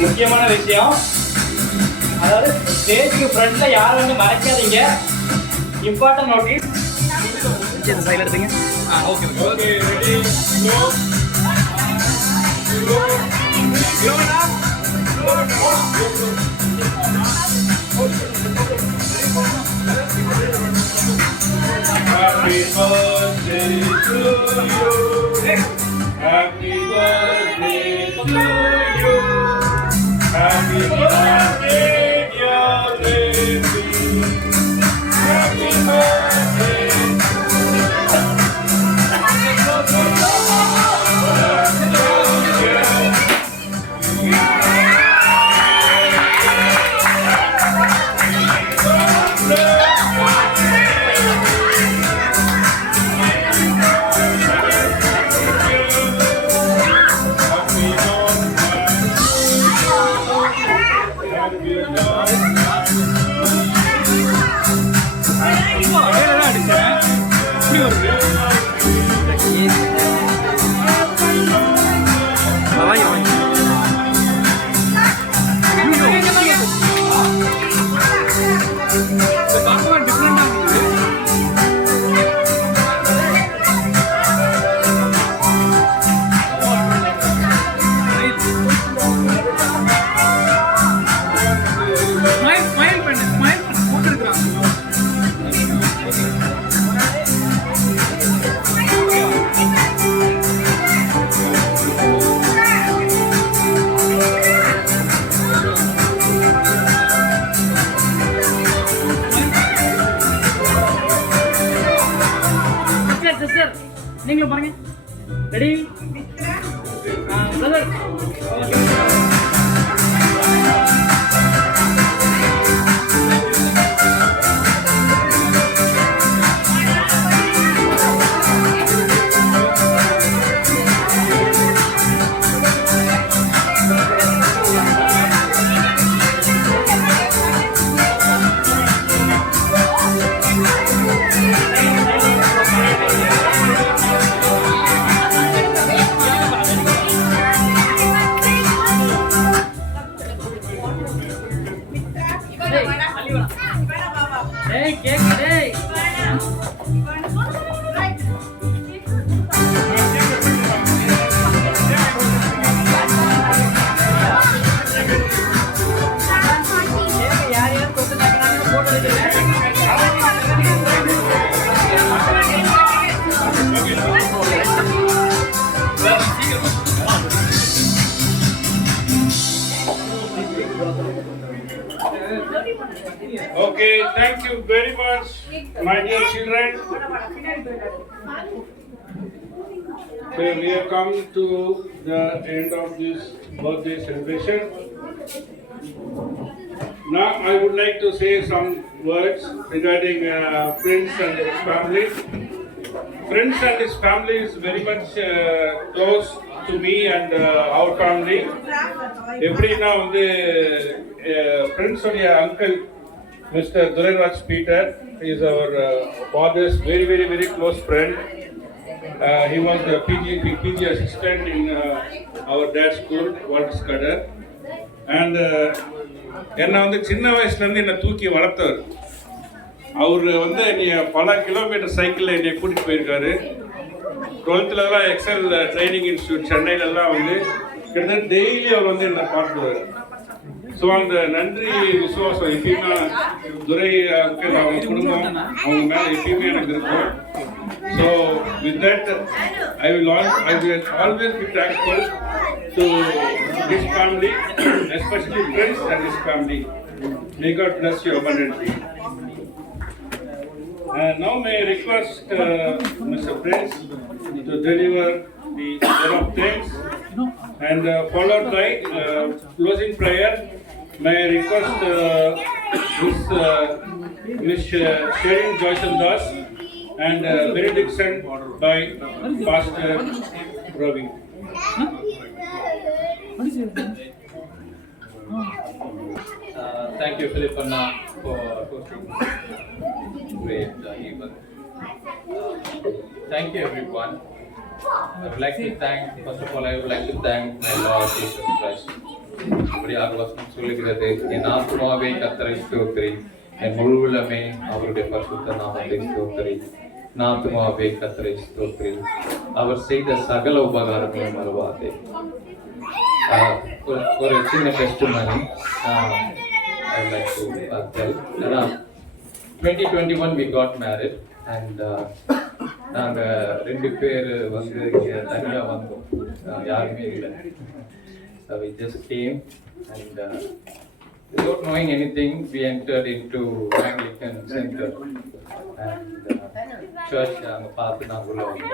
முக்கியமான விஷயம், அதாவது ஸ்டேஜுக்கு ஃப்ரண்ட்ல யாரும் வந்து மறைக்காதீங்க. Important notice. சைடு எடுத்துங்க. Okay okay ready Happy birthday to you. Happy birthday to you. Happy birthday, dear baby. Happy birthday. நீங்களும் பாருங்க. Ready brother. Okay, thank you very much, my dear children. So we have come to the end of this birthday celebration. Now I would like to say some words regarding Prince and his family. Prince and his family is very much close to me and our family. Every now Prince உடைய uncle, Mr. Duraraj Peter, is our father's very close friend. He was the PG assistant in our dad's school, Walters Kadar. And என்னை சின்ன வயசுலேருந்து என்னை தூக்கி வளர்த்தவர். அவர் என்னைய பல kilometre சைக்கிளில் என்னை கூட்டிகிட்டு போயிருக்காரு. 12th எக்ஸல் ட்ரைனிங் இன்ஸ்டியூட் சென்னையிலலாம் கிட்டத்தட்ட டெய்லி அவர் என்னை பார்த்துடுவார். ஸோ அந்த நன்றி விசுவாசம் எப்பயுமே துரை அங்கிள் அவங்க குடும்பம் அவங்க மேலே எப்பயுமே எனக்கு இருக்கும். So with that I will always be thankful to his family, especially Prince and his family. May God bless you abundantly. Now may I request Mr. Prince to deliver the word of thanks and followed by closing prayer. May I request Miss Sherin Joyson Das and benediction by Pastor Ravi. Thank you, Philip Anna, for hosting great event. Thank you, everyone. I would like to thank, first of all, I would like to thank my Lord Jesus Christ. இப்படியாக வசனம் சொல்லுகிறது, என் ஆத்மாவே கர்த்தரை ஸ்தோத்திரி, என் முழு உள்ளமே அவருடைய பரிசுத்த நாமத்தை ஸ்தோத்திரி. என் ஆத்மாவே கர்த்தரை ஸ்தோத்திரி, அவர் செய்த சகல உபகாரங்களையும் மறவாதே. ஒரு சின்ன testimony I would like to tell. 2021 we got married and நாங்க ரெண்டு பேர் இங்க தனியா வந்தோம், யாருமே இல்லை. So we just came and without knowing anything we entered into Anglican Center and church அங்க பார்த்து நாங்க உள்ள வந்தோம்.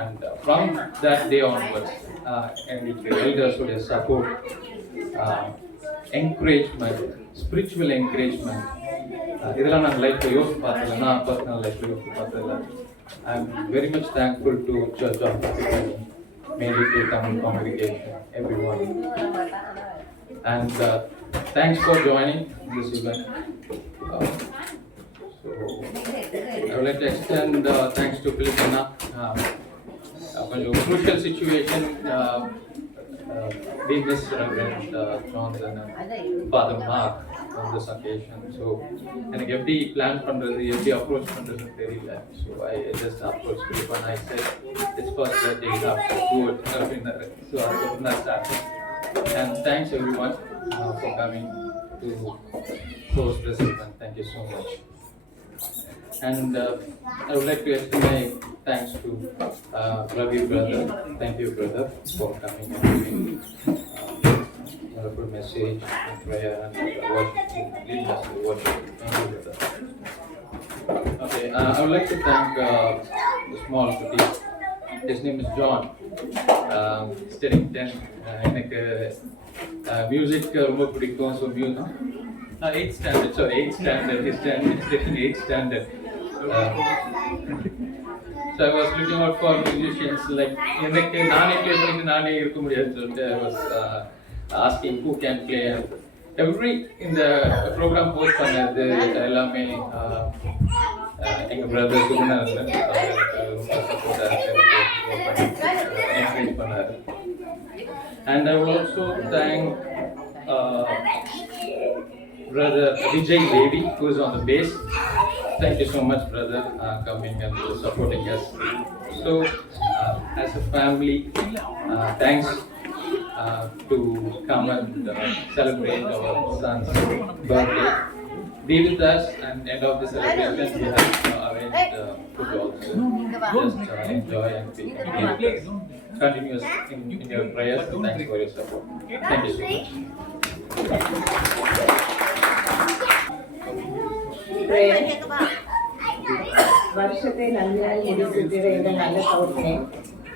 And from that day onwards எங்களுக்கு elders உடைய support, encouragement, spiritual encouragement, இதெல்லாம் நான் லைஃப்ல யோசிச்சு பார்த்ததில்லை, நான் பர்சனல் லைஃப்ல யோசிச்சு பார்த்ததில்லை. I am very much thankful to Church of Epiphany, mainly to Tamil congregation, everyone. And thanks for joining this event. So I would like to extend thanks to Philip Anna. Crucial situation, we miss Reverend Johnson and Father Mark on this occasion. So எனக்கு எப்படி plan பண்றது, எப்படி approach பண்றதுன்னு தெரியல. So I just approached Philip and I said it's first that they have to do it. So I started. And thanks everyone for coming to host this event. Thank you so much. And I would like to extend my thanks to Ravi brother. Thank you brother for coming and giving wonderful message and prayer and leading us to worship. Thank you brother. Okay, I would like to thank the small cutie. His name is John. Studying 10. எனக்கு music ரொம்ப பிடிக்கும். So 8th standard, sorry, 8th standard, he's taking 8th standard. So I was looking out for musicians, like, எனக்கு நானே play பண்ணிட்டு நானே இருக்க முடியாதுன்னு சொல்லிட்டு I was asking who can play. Every இந்த ப்ரோக்ராம் போஸ்ட் பண்ணது எல்லாமே எங்கள் பிரதர் சுகுணானந்தன் ரொம்ப சப்போர்ட்டாக என்கரேஜ் பண்ணார். And I will also thank brother Vijay Devi, who is on the bass. Thank you so much brother, coming and supporting us. So as a family, thanks to come and celebrate our son's birthday. be with us, and end of the celebration we have arranged food also. Just enjoy and be with us. Continue in your prayers, and thanks for your support. Thank you so much. வருஷத்தை நன்மையாய் முடித்திருக்கிற எங்கள் நல்ல தோற்றமே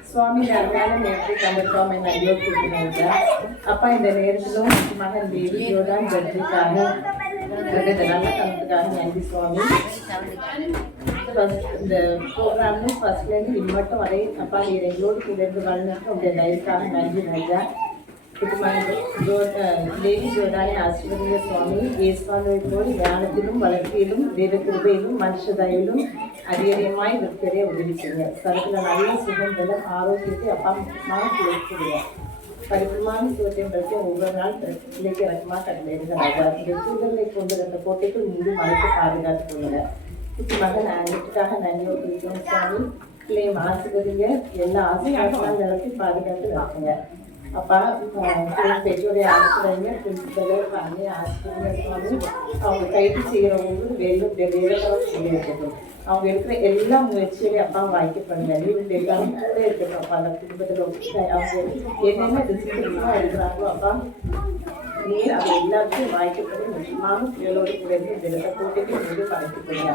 சுவாமி அருமையான நேரத்தை கண்டிப்பாக நல்ல கூப்பிடுங்க அப்பா இந்த நேரத்திலும் மகன் தேவியோட ஜட்ஜுக்காக நல்ல தனத்துக்காக நன்றி சுவாமி இந்த ப்ரோக்ராம்னு ஃபர்ஸ்ட்லேருந்து இது மட்டும் வரை அப்பா நீர் எங்களோடு கூட இருந்து வளர்ந்து உங்களுடைய தயவுக்காக நன்றி ராஜா தேவி ஜோதானை ஆசீர்வதிங்க சுவாமி இயேசுவை போல் ஞானத்திலும் வளர்ச்சியிலும் தேவ கிருபையிலும் மனுஷ தயவிலும் அதிகமாய் விற்கவே உதவி செய்யுங்க சரத்துல நல்ல சுகம் பலம் ஆரோக்கியத்தை அப்பா கொடுத்துடுங்க பரிபூர்ணமான சுகத்தை பற்றி ஒவ்வொரு நாள் பிள்ளைக்கு இறக்கமா கட்டளையிடுங்க ராஜா இந்த சூழலை கொண்டு அந்த கோட்டைக்குள் மூடி மறைத்து பாதுகாத்து கொள்ளுங்க மகன் வீட்டுக்காக நன்றியோடு இருக்கிறோம் சுவாமி பிள்ளையை ஆசீர்வதிங்க எல்லா ஆசீர்வாதமான நிலத்தையும் பாதுகாத்து வைக்குங்க அப்பா பெற்றோரை ஆசிரியங்க பிரின்சிபலை ஃபேமிலி ஆசிரியங்க சுவாமி அவங்க கைது செய்கிற ஒவ்வொரு வேலும் வேலையாக செய்ய இருக்கட்டும் அவங்க இருக்கிற எல்லா முயற்சியிலையும் அப்பா வாய்க்கப்படுங்க நீங்க எல்லாமே கூட இருக்கட்டும் அப்பா அந்த குடும்பத்தில் அவங்க என்னென்ன டிசிப்ளினாக இருக்கிறாங்களோ அப்பா நீர் அவங்க எல்லாத்தையும் வாய்க்கப்படும் முக்கியமான பிள்ளைகளோடு கூட இருந்து இந்த இடத்த போட்டிக்கு மீது படைக்கப்படுங்க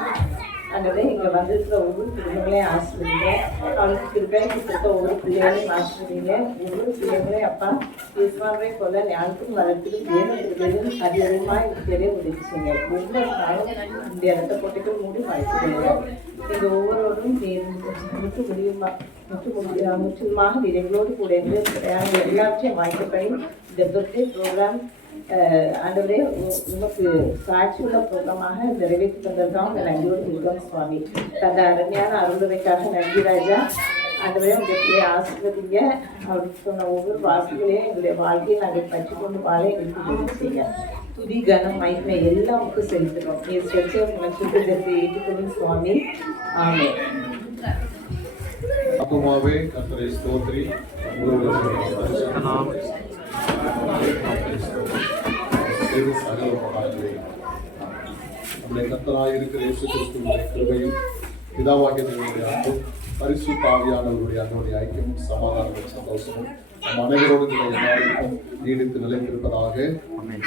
அதனால இங்கே வந்திருக்கிற ஒவ்வொரு குடும்பங்களையும் ஆசிரியங்க அவளுக்கு கிருப்பைக்கு கொடுத்த ஒவ்வொரு பிள்ளைகளையும் ஆசிரியங்க ஒவ்வொரு பிள்ளைங்களையும் அப்பா இஸ்மாவை போல ஞானத்துக்கும் வளர்த்திலும் வேணும் அதிகமாக இருக்கிறதே உதவி செய்யுங்க ஒவ்வொரு நாளும் இந்த இடத்த போட்டிக்கு மூடி வாய்க்கப்படுங்க நீங்கள் ஒவ்வொருவரும் முற்றிலுமாக எங்களோடு கூட இருந்து எல்லாத்தையும் வாய்க்கப்படி இந்த பர்த்டே ப்ரோக்ராம் ஆண்டவரே உமக்கு சாட்சியுள்ள ப்ரோக்ராமாக நிறைவேற்றி தந்ததுதான் உங்கள் நன்றியோடு இருக்கிறோம் சுவாமி தந்த அருமையான அருளுரைக்காக நன்றி ராஜா ஆண்டவரே உங்களுடைய ஆசீர்வதிங்க அவருக்கு சொன்ன ஒவ்வொரு வார்த்தைகளையும் எங்களுடைய வாழ்க்கையை நாங்கள் பற்றி கொண்டு வாழ எங்களுக்கு உதவி செய்ய துதி கனம் மகிமை எல்லாமுக்கு செலுத்துகிறோம் நீ செலுத்த உனக்கு ஏற்றுக்கொள்ளும் சுவாமி ஆமே ஆத்துமாவே கர்த்தரை ஸ்தோத்திரி நம்முடைய கர்த்தராய் இருக்கிற இயேசு கிறிஸ்துவின் கிருபையும் பிதாவாகிய தேவனுடைய அன்பும் பரிசுத்த ஆவியானவருடைய அன்புடைய ஐக்கியமும் சமாதானமும் சந்தோஷமும் நம் அனைவரோடு கூட எல்லாருக்கும் நீடித்து நிலைத்திருப்பதாக ஆமென்.